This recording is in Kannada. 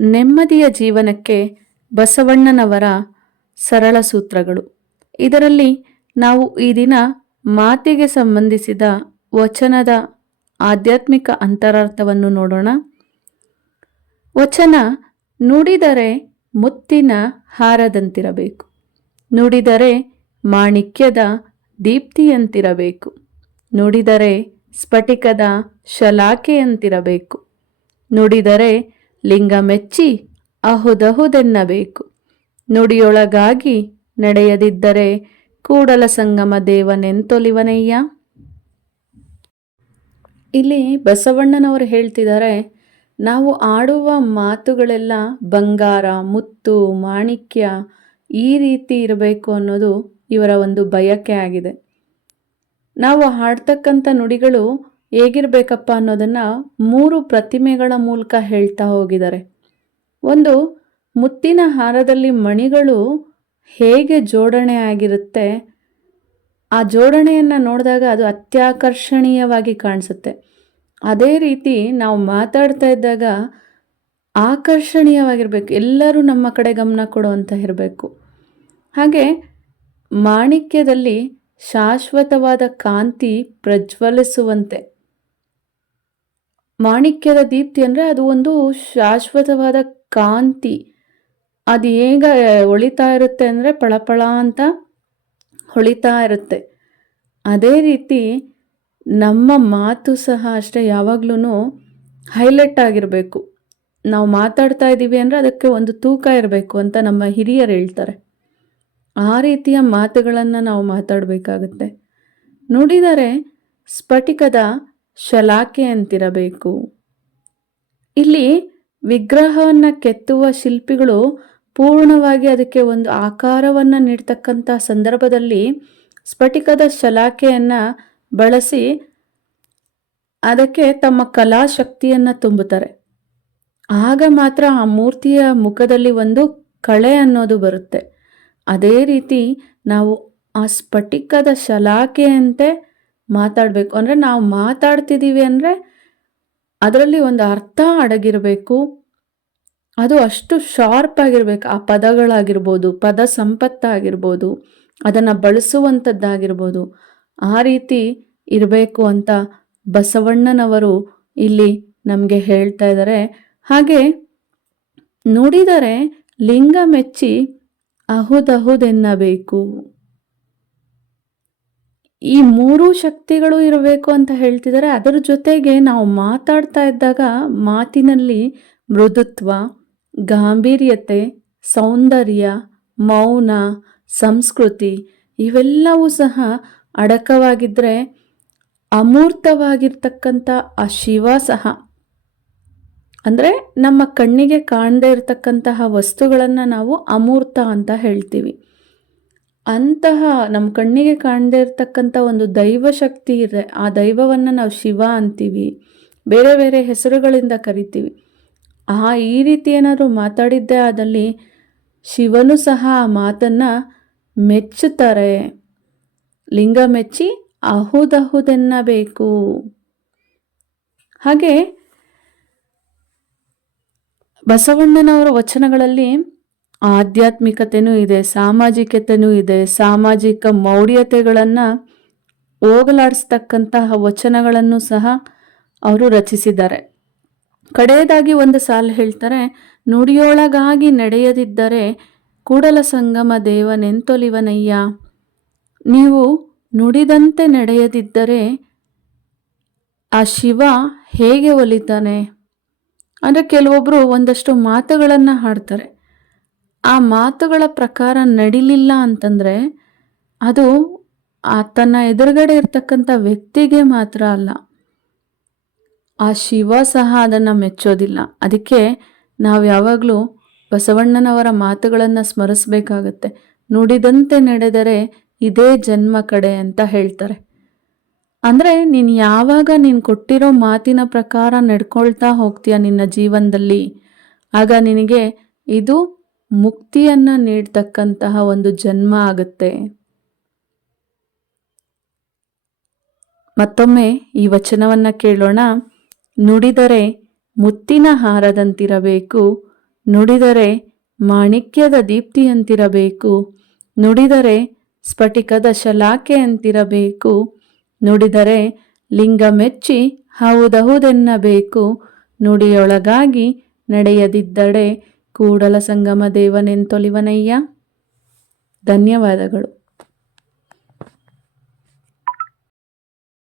ನೆಮ್ಮದಿಯ ಜೀವನಕ್ಕೆ ಬಸವಣ್ಣನವರ ಸರಳ ಸೂತ್ರಗಳು. ಇದರಲ್ಲಿ ನಾವು ಈ ದಿನ ಮಾತಿಗೆ ಸಂಬಂಧಿಸಿದ ವಚನದ ಆಧ್ಯಾತ್ಮಿಕ ಅಂತರಾರ್ಥವನ್ನು ನೋಡೋಣ. ವಚನ ನುಡಿದರೆ ಮುತ್ತಿನ ಹಾರದಂತಿರಬೇಕು. ನುಡಿದರೆ ಮಾಣಿಕ್ಯದ ದೀಪ್ತಿಯಂತಿರಬೇಕು. ನುಡಿದರೆ ಸ್ಫಟಿಕದ ಶಲಾಕೆಯಂತಿರಬೇಕು ನುಡಿದರೆ ಲಿಂಗ ಮೆಚ್ಚಿ ಅಹುದಹುದೆನ್ನಬೇಕು. ನುಡಿಯೊಳಗಾಗಿ ನಡೆಯದಿದ್ದರೆ ಕೂಡಲ ಸಂಗಮ ದೇವನೆಂತೊಲಿವನಯ್ಯ. ಇಲ್ಲಿ ಬಸವಣ್ಣನವರು ಹೇಳ್ತಿದ್ದಾರೆ, ನಾವು ಆಡುವ ಮಾತುಗಳೆಲ್ಲ ಬಂಗಾರ, ಮುತ್ತು, ಮಾಣಿಕ್ಯ ಈ ರೀತಿ ಇರಬೇಕು ಅನ್ನೋದು ಇವರ ಒಂದು ಬಯಕೆ ಆಗಿದೆ. ನಾವು ಹಾಡ್ತಕ್ಕಂಥ ನುಡಿಗಳು ಹೇಗಿರ್ಬೇಕಪ್ಪ ಅನ್ನೋದನ್ನ ಮೂರು ಪ್ರತಿಮೆಗಳ ಮೂಲಕ ಹೇಳ್ತಾ ಹೋಗಿದ್ದಾರೆ. ಒಂದು, ಮುತ್ತಿನ ಹಾರದಲ್ಲಿ ಮಣಿಗಳು ಹೇಗೆ ಜೋಡಣೆ ಆಗಿರುತ್ತೆ, ಆ ಜೋಡಣೆಯನ್ನು ನೋಡಿದಾಗ ಅದು ಅತ್ಯಾಕರ್ಷಣೀಯವಾಗಿ ಕಾಣಿಸುತ್ತೆ. ಅದೇ ರೀತಿ ನಾವು ಮಾತಾಡ್ತಾ ಇದ್ದಾಗ ಆಕರ್ಷಣೀಯವಾಗಿರಬೇಕು, ಎಲ್ಲರೂ ನಮ್ಮ ಕಡೆ ಗಮನ ಕೊಡುವಂತ ಇರಬೇಕು. ಹಾಗೆ ಮಾಣಿಕ್ಯದಲ್ಲಿ ಶಾಶ್ವತವಾದ ಕಾಂತಿ ಪ್ರಜ್ವಲಿಸುವಂತೆ ಮಾಣಿಕ್ಯದ ದೀಪ್ತಿ ಅಂದರೆ ಅದು ಒಂದು ಶಾಶ್ವತವಾದ ಕಾಂತಿ. ಅದು ಹೇಗ ಹೊಳಿತಾ ಇರುತ್ತೆ ಅಂದರೆ ಪಳಪಳ ಅಂತ ಹೊಳಿತಾ ಇರುತ್ತೆ. ಅದೇ ರೀತಿ ನಮ್ಮ ಮಾತು ಸಹ ಅಷ್ಟೇ ಯಾವಾಗ್ಲೂ ಹೈಲೈಟ್ ಆಗಿರಬೇಕು. ನಾವು ಮಾತಾಡ್ತಾ ಇದ್ದೀವಿ ಅಂದರೆ ಅದಕ್ಕೆ ಒಂದು ತೂಕ ಇರಬೇಕು ಅಂತ ನಮ್ಮ ಹಿರಿಯರು ಹೇಳ್ತಾರೆ. ಆ ರೀತಿಯ ಮಾತುಗಳನ್ನು ನಾವು ಮಾತಾಡಬೇಕಾಗುತ್ತೆ. ನೋಡಿದರೆ ಸ್ಫಟಿಕದ ಶಲಾಕೆ ಅಂತಿರಬೇಕು. ಇಲ್ಲಿ ವಿಗ್ರಹವನ್ನು ಕೆತ್ತುವ ಶಿಲ್ಪಿಗಳು ಪೂರ್ಣವಾಗಿ ಅದಕ್ಕೆ ಒಂದು ಆಕಾರವನ್ನು ನೀಡ್ತಕ್ಕಂಥ ಸಂದರ್ಭದಲ್ಲಿ ಸ್ಫಟಿಕದ ಶಲಾಕೆಯನ್ನು ಬಳಸಿ ಅದಕ್ಕೆ ತಮ್ಮ ಕಲಾಶಕ್ತಿಯನ್ನು ತುಂಬುತ್ತಾರೆ. ಆಗ ಮಾತ್ರ ಆ ಮೂರ್ತಿಯ ಮುಖದಲ್ಲಿ ಒಂದು ಕಳೆ ಅನ್ನೋದು ಬರುತ್ತೆ. ಅದೇ ರೀತಿ ನಾವು ಆ ಸ್ಫಟಿಕದ ಶಲಾಕೆಯಂತೆ ಮಾತಾಡಬೇಕು. ಅಂದರೆ ನಾವು ಮಾತಾಡ್ತಿದ್ದೀವಿ ಅಂದರೆ ಅದರಲ್ಲಿ ಒಂದು ಅರ್ಥ ಅಡಗಿರಬೇಕು. ಅದು ಅಷ್ಟು ಶಾರ್ಪ್ ಆಗಿರಬೇಕು. ಆ ಪದಗಳಾಗಿರ್ಬೋದು, ಪದ ಸಂಪತ್ತಾಗಿರ್ಬೋದು, ಅದನ್ನು ಬಳಸುವಂಥದ್ದಾಗಿರ್ಬೋದು. ಆ ರೀತಿ ಇರಬೇಕು ಅಂತ ಬಸವಣ್ಣನವರು ಇಲ್ಲಿ ನಮಗೆ ಹೇಳ್ತಾ ಇದ್ದಾರೆ ಹಾಗೆ ನುಡಿದರೆ ಲಿಂಗ ಮೆಚ್ಚಿ ಅಹುದಹುದೆನ್ನಬೇಕು. ಈ ಮೂರು ಶಕ್ತಿಗಳು ಇರಬೇಕು ಅಂತ ಹೇಳ್ತಿದ್ದಾರೆ ಅದರ ಜೊತೆಗೆ ನಾವು ಮಾತಾಡ್ತಾ ಇದ್ದಾಗ ಮಾತಿನಲ್ಲಿ ಮೃದುತ್ವ, ಗಾಂಭೀರ್ಯತೆ, ಸೌಂದರ್ಯ, ಮೌನ, ಸಂಸ್ಕೃತಿ ಇವೆಲ್ಲವೂ ಸಹ ಅಡಕವಾಗಿದ್ದರೆ ಅಮೂರ್ತವಾಗಿರ್ತಕ್ಕಂಥ ಆ ಶಿವ ಸಹ. ಅಂದರೆ ನಮ್ಮ ಕಣ್ಣಿಗೆ ಕಾಣದೇ ಇರತಕ್ಕಂತಹ ವಸ್ತುಗಳನ್ನು ನಾವು ಅಮೂರ್ತ ಅಂತ ಹೇಳ್ತೀವಿ. ಅಂತಹ ನಮ್ಮ ಕಣ್ಣಿಗೆ ಕಾಣದೇ ಇರತಕ್ಕಂಥ ಒಂದು ದೈವ ಶಕ್ತಿ ಇದೆ. ಆ ದೈವವನ್ನು ನಾವು ಶಿವ ಅಂತೀವಿ. ಬೇರೆ ಬೇರೆ ಹೆಸರುಗಳಿಂದ ಕರಿತೀವಿ. ಆ, ಈ ರೀತಿ ಏನಾದರೂ ಮಾತಾಡಿದ್ದೇ ಆದಲ್ಲಿ ಶಿವನು ಸಹ ಆ ಮಾತನ್ನು ಮೆಚ್ಚುತ್ತಾರೆ. ಲಿಂಗ ಮೆಚ್ಚಿ ಅಹುದಹುದೆನ್ನಬೇಕು. ಹಾಗೆ ಬಸವಣ್ಣನವರ ವಚನಗಳಲ್ಲಿ ಆಧ್ಯಾತ್ಮಿಕತೆನೂ ಇದೆ, ಸಾಮಾಜಿಕತೆನೂ ಇದೆ, ಸಾಮಾಜಿಕ ಮೌಢ್ಯತೆಗಳನ್ನು ಹೋಗಲಾಡಿಸ್ತಕ್ಕಂತಹ ವಚನಗಳನ್ನು ಸಹ ಅವರು ರಚಿಸಿದ್ದಾರೆ. ಕಡೆಯದಾಗಿ ಒಂದು ಸಾಲು ಹೇಳ್ತಾರೆ, ನುಡಿಯೊಳಗಾಗಿ ನಡೆಯದಿದ್ದರೆ ಕೂಡಲ ಸಂಗಮ ದೇವನೆಂತೊಲಿವನಯ್ಯ. ನೀವು ನುಡಿದಂತೆ ನಡೆಯದಿದ್ದರೆ ಆ ಶಿವ ಹೇಗೆ ಒಲಿತಾನೆ? ಅಂದರೆ ಕೆಲವೊಬ್ಬರು ಒಂದಷ್ಟು ಮಾತುಗಳನ್ನು ಹಾಡ್ತಾರೆ. ಆ ಮಾತುಗಳ ಪ್ರಕಾರ ನಡಿಲಿಲ್ಲ ಅಂತಂದರೆ ಅದು ಆ ತನ್ನ ಎದುರುಗಡೆ ಇರ್ತಕ್ಕಂಥ ವ್ಯಕ್ತಿಗೆ ಮಾತ್ರ ಅಲ್ಲ. ಆ ಶಿವ ಸಹ ಅದನ್ನು ಮೆಚ್ಚೋದಿಲ್ಲ. ಅದಕ್ಕೆ ನಾವು ಯಾವಾಗಲೂ ಬಸವಣ್ಣನವರ ಮಾತುಗಳನ್ನು ಸ್ಮರಿಸಬೇಕಾಗತ್ತೆ. ನುಡಿದಂತೆ ನಡೆದರೆ ಇದೇ ಜನ್ಮ ಕಡೆ ಅಂತ ಹೇಳ್ತಾರೆ. ಅಂದರೆ ನೀನು ಯಾವಾಗ ನೀನು ಕೊಟ್ಟಿರೋ ಮಾತಿನ ಪ್ರಕಾರ ನಡ್ಕೊಳ್ತಾ ಹೋಗ್ತೀಯ ನಿನ್ನ ಜೀವನದಲ್ಲಿ? ಆಗ ನಿನಗೆ ಇದು ಮುಕ್ತಿಯನ್ನು ನೀಡ್ತಕ್ಕಂತಹ ಒಂದು ಜನ್ಮ ಆಗುತ್ತೆ. ಮತ್ತೊಮ್ಮೆ ಈ ವಚನವನ್ನು ಕೇಳೋಣ. ನುಡಿದರೆ ಮುತ್ತಿನ ಹಾರದಂತಿರಬೇಕು, ನುಡಿದರೆ ಮಾಣಿಕ್ಯದ ದೀಪ್ತಿಯಂತಿರಬೇಕು, ನುಡಿದರೆ ಸ್ಫಟಿಕದ ಶಲಾಖೆಯಂತಿರಬೇಕು, ನುಡಿದರೆ ಲಿಂಗ ಮೆಚ್ಚಿ ಹೌದಹುದೆನ್ನಬೇಕು ನುಡಿಯೊಳಗಾಗಿ ನಡೆಯದಿದ್ದಡೆ ಕೂಡಲ ಸಂಗಮ ದೇವನೆಂತೊಲಿವನಯ್ಯ. ಧನ್ಯವಾದಗಳು.